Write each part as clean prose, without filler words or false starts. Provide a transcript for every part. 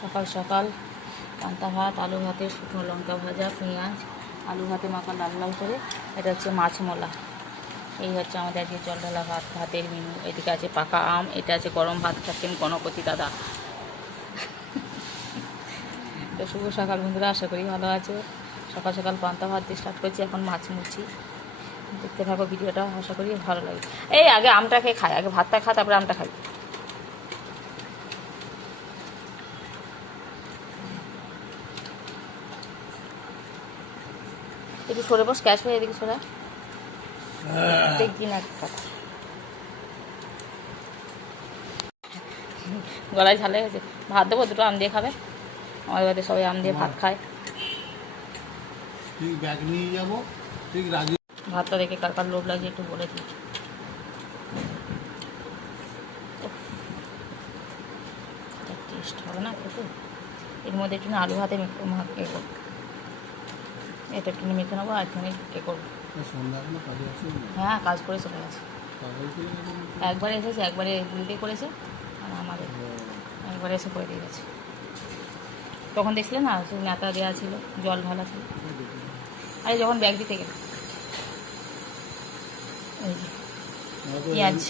সকাল সকাল পান্তা ভাত, আলু ভাতে শুকনো লঙ্কা ভাজা, পেঁয়াজ, আলু ভাতে মাখা লাল লাল করে। এটা হচ্ছে মাছ মোলা। এই হচ্ছে আমাদের আজকে জল ঢালা ভাত, ভাতের মেনু। এদিকে আছে পাকা আম, এটা আছে গরম ভাত খাচ্ছেন গণপতি দাদা। তো শুভ সকাল বন্ধুরা, আশা করি ভালো আছে। সকাল সকাল পান্তা ভাত দিয়ে স্টার্ট করছি, এখন মাছ মুছি। দেখতে থাকো ভিডিওটা, আশা করি ভালো লাগে। এই আগে আমটাকে খাই, আগে ভাতটা খা, তারপরে আমটা খাই। একটু সরে বস, ক্যাশ হয়ে এদিকে সরা। দেখি না কথা, গলায় ঝালে গেছে। ভাত দেবো, দুটো আম দিয়ে খাবে। আমাদের বাড়িতে সবাই আম দিয়ে ভাত খায়। ব্যাগ নিয়ে যাবো, ঠিক রাজি। ভাতটা দেখে কার কার লোভ লাগছে একটু বলে দিই। টেস্ট হবে না খেতে। এর মধ্যে একটু আলু ভাতে এ করবো, এটা একটু মেখে নেবো, আর একটু এ করবো। হ্যাঁ, কাজ করে চলে গেছে। একবারে এসেছে, একবারে বুড়িতে করেছে, আর আমাদের একবারে এসে করে দিয়ে গেছে। তখন দেখলে না, সে নেতা দেওয়া ছিল, জল ঢালা ছিল। আরে যখন ব্যাগ দিতে গেল, ওই যে পেঁয়াজ।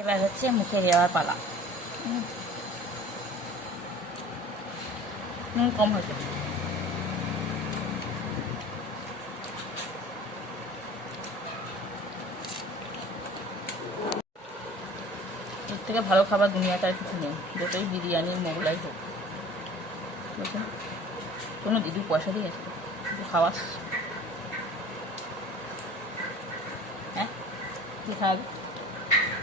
এবার হচ্ছে মুখে দেওয়ার পালা। নুন কম হয়েছে। এর থেকে ভালো খাবার দুনিয়াতে আর কিছু নেই, যতই বিরিয়ানি মোগলাই হোক। বুঝছেন? কোনো দিদি পয়সা দিয়ে গেছে তো খাওয়াস? হ্যাঁ, কী খাওয়াবে?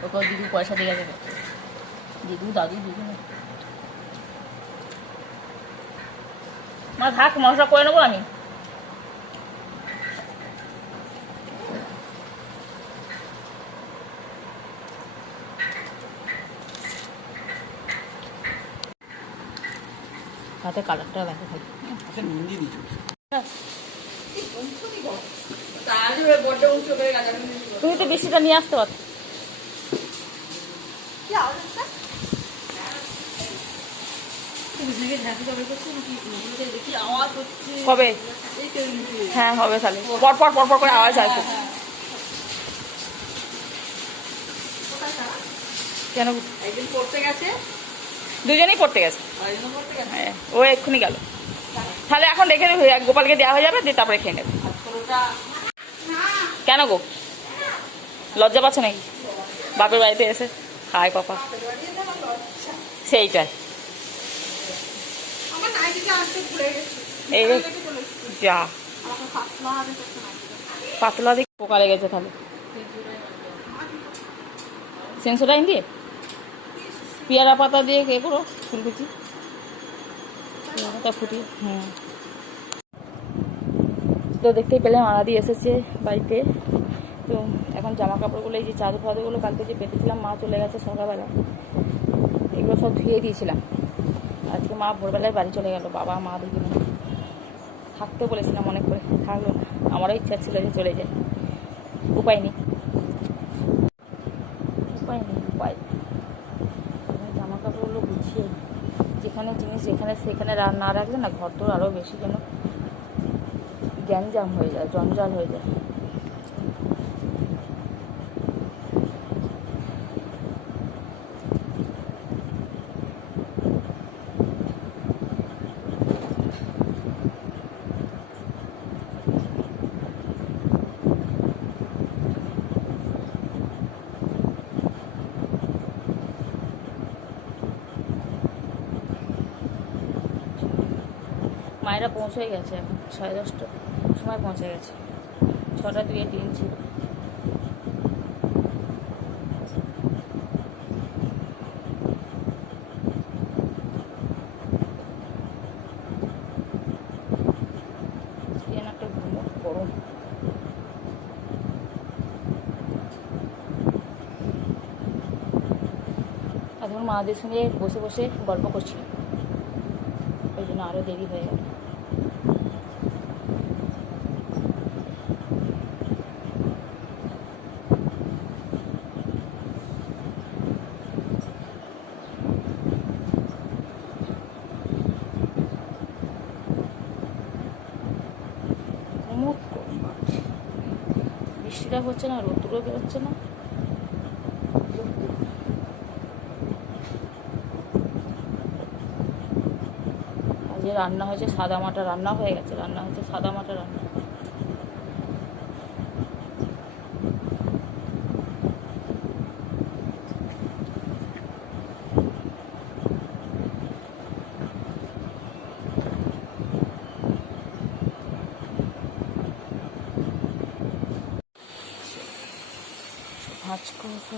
ওকে দিদি পয়সা দিয়ে গেছে, দিদু দাদু দিদু মা থাক, মশলা করে নেবো আমি। হাতে কালারটা দেখো খাই। তুমি তো বেশিটা নিয়ে আসতে পারো। কবে? হ্যাঁ হবে, তাহলে পরপর পরপর করে আওয়াজ আসবে। কেন? একদিন পড়তে গেছে, দুজনেই পড়তে গেছে। হ্যাঁ, ও এক্ষুনি গেল। তাহলে এখন রেখে দেবে, গোপালকে দেওয়া হয়ে যাবে, দিয়ে তারপরে খেয়ে নেবে। কেন গো, লজ্জা পাচ্ছে নাকি বাপের বাড়িতে এসে? হায় পাপা, সেইটাই। এই যা পাতলা দিক পোকা লেগেছে। তাহলে সেন্সোডাইন দিয়ে, পেয়ারা পাতা দিয়ে কে করো ফুলকুচি, পেয়ারা পাতা ফুটিয়ে। তো দেখতেই পেলাম আনাদি এসেছে বাড়িতে। তো এখন জামা কাপড়গুলো, এই যে চাদর ফাদরগুলো কালকে যে পেতেছিলাম, মা চলে গেছে সকালবেলা, এগুলো সব ধুয়ে দিয়েছিলাম। আজকে মা ভোরবেলায় বাড়ি চলে গেল, বাবা মা দুজনে। থাকতে বলেছিলাম অনেক করে, থাকলো না। আমারও ইচ্ছা ছিল যে চলে যায়, উপায় নেই, উপায় নেই, উপায়। জামা কাপড়গুলো গুছিয়ে, যেখানে জিনিস যেখানে সেখানে না রাখলে না, ঘর তোর আরও বেশি যেন গ্যাঞ্জাম হয়ে যায়, জঞ্জাল হয়ে যায়। মায়েরা পৌঁছে গেছে, এখন 10:30টার সময় পৌঁছে গেছে। 6:02 ট্রেন ছিল। ট্রেন একটা ঘুমোট গরম। এখন মাদের সঙ্গে বসে বসে গল্প করছিল, ওই জন্য আরও দেরি হয়ে গেল। বৃষ্টিটা হচ্ছে না, রোদ্দুরও বেরোচ্ছে না। আজকে রান্না হয়েছে সাদা মাটা, রান্না হয়ে গেছে, রান্না হয়েছে সাদা মাটা রান্না। ভাজ করবো।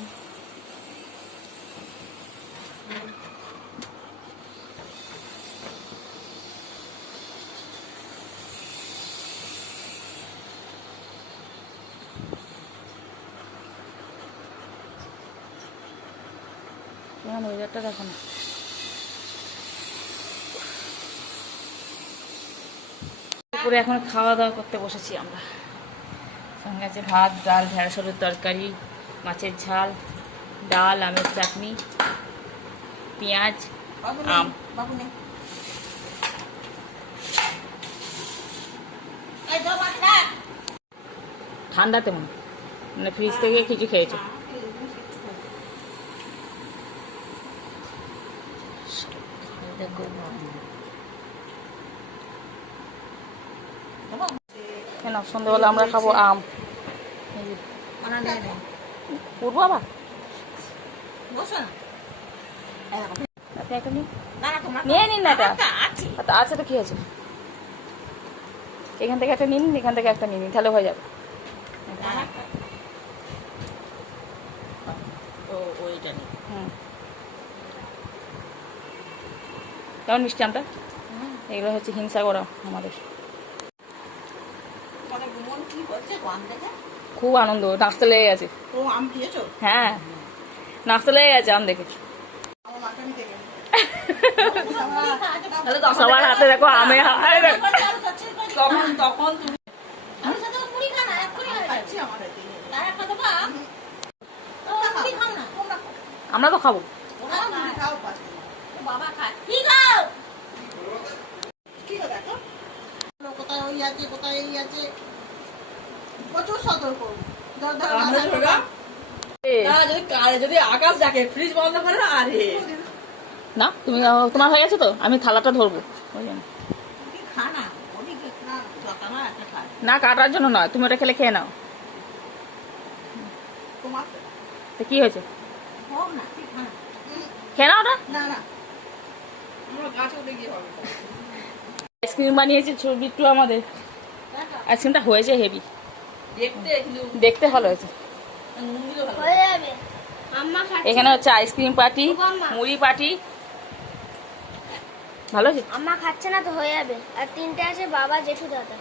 কেমন ওয়েদারটা দেখো না। দুপুরে এখন খাওয়া দাওয়া করতে বসেছি আমরা। সঙ্গে আছে ভাত, ডাল, ঢেঁড়স আলুর তরকারি, মাছের ঝাল, ডাল, আমের চাটনি, পেঁয়াজ, আম। ঠান্ডা তেমন, মানে ফ্রিজ থেকে কিছু খেয়েছে। কেন সন্ধ্যাবেলা আমরা খাবো আম। উঠবো আবার নিয়ে নিন না, এটা আছে তো কি আছে, এখান থেকে একটা নিন, এখান থেকে একটা নিন, তাহলে হয়ে যাবে। কেমন মিষ্টি আমটা? এগুলো হচ্ছে হিংসা করা আমাদের। খুব আনন্দ, নাচতে লেগে গেছে। হ্যাঁ, নাচতে লেগে গেছে আম দেখে। সবার হাতে দেখো আমে, তখন আমরা তো খাবো। যদি আকাশ ডাকে ফ্রিজ বন্ধ করে না, তুমি তোমার হয়ে গেছে তো, আমি থালাটা ধরবো। না, কাটার জন্য নয়, তুমি ওটা খেলে খেয়ে নাও। তো কি হয়েছে, খেয়ে নাও ওটা। আইসক্রিম বানিয়েছে বিট্টু আমাদের। আইসক্রিমটা হয়েছে হেভি, দেখতে ভালো হয়েছে। এখানে হচ্ছে আইসক্রিম পার্টি, মুড়ি পার্টি, ভালো হয়েছে। আম্মা খাচ্ছে না তো হয়ে যাবে। আর তিনটে আছে বাবা, জেঠু, দাদা।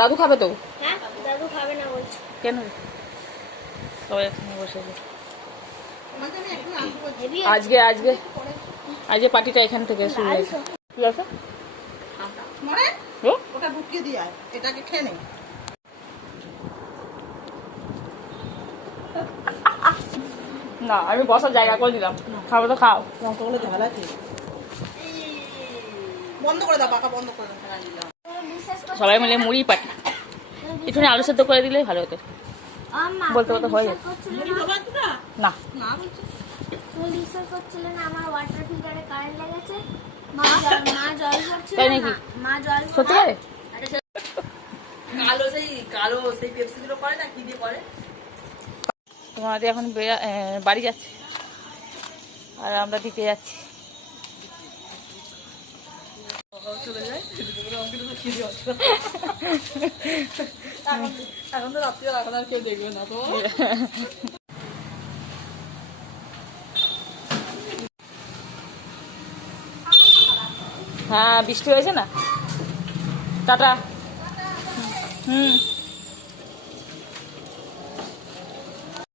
দাদু খাবে তো? হ্যাঁ, দাদু খাবে না বলছে। কেন? সবাই একসঙ্গে বসে আছে। আজকে আজকে আজকে পার্টিটা এখান থেকে শুরু হয়েছে। কি আছে ওটা ঢুকিয়ে দিয়ে এটাকে খেয়ে নেই। না, আমি বসার জায়গা করে দিলাম, খাবো তো খাও। বন্ধ করে দাও, পাকা বন্ধ করে দাও। সবাই মিলে মুড়ি পাটি, একটুখানি আলু সেদ্ধ করে দিলেই ভালো হতো। বলতে বলতে হয়ে যেত না। তুমি বিশ্বাস করছিলে না আমার ওয়াটার ফিল্টারে কারেন্ট লেগেছে, মা জল ভরছিল। তাই নাকি? মা জল সত্যি করে? কালো সেই পেপসি গুলো করে না, কি দিয়ে করে। তোমাদের এখন বাড়ি যাচ্ছে আর আমরা দিতে যাচ্ছি। এখন তো রাত্রে এখন আর কেউ দেখবে না তো। হ্যাঁ, বৃষ্টি হয়েছে না। টাটা। হুম।